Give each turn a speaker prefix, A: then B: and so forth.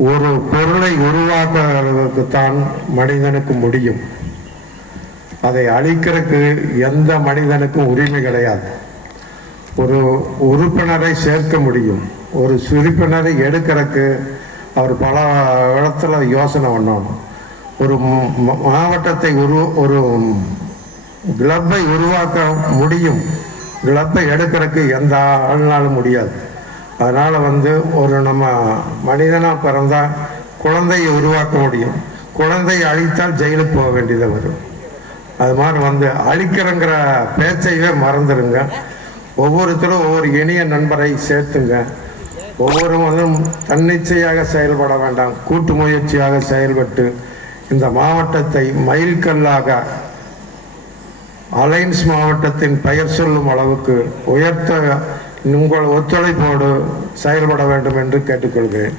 A: ஒரு பொருளை உருவாக்குவதற்குத்தான் மனிதனுக்கு முடியும். அதை அழிக்கிறதுக்கு எந்த மனிதனுக்கும் உரிமை கிடையாது. ஒரு உறுப்பினரை சேர்க்க முடியும். ஒரு உறுப்பினரை எடுக்கிறதுக்கு அவர் பல இடத்துல யோசனை பண்ணணும் ஒரு மாவட்டத்தை உரு ஒரு கிளப்பை உருவாக்க முடியும். கிளப்பை எடுக்கிறதுக்கு எந்த ஆள்னாலும் முடியாது. அதனால் வந்து ஒரு நம்ம மனிதனாக பிறந்தால் குழந்தையை உருவாக்க முடியும். குழந்தையை அழித்தால் ஜெயிலுக்கு போக வேண்டியது வரும். அது மாதிரி வந்து அழிக்கிறங்கிற பேச்சையே மறந்துடுங்க ஒவ்வொருத்தரும் ஒவ்வொரு இனிய நண்பரை சேர்த்துங்க. ஒவ்வொருவரும் தன்னிச்சையாக செயல்பட வேண்டாம். கூட்டு முயற்சியாக செயல்பட்டு இந்த மாவட்டத்தை மைல்கல்லாக அலைன்ஸ் மாவட்டத்தின் பெயர் சொல்லும் அளவுக்கு உயர்த்த உங்கள் ஒத்துழைப்போடு செயல்பட வேண்டும் என்று கேட்டுக்கொள்கிறேன்.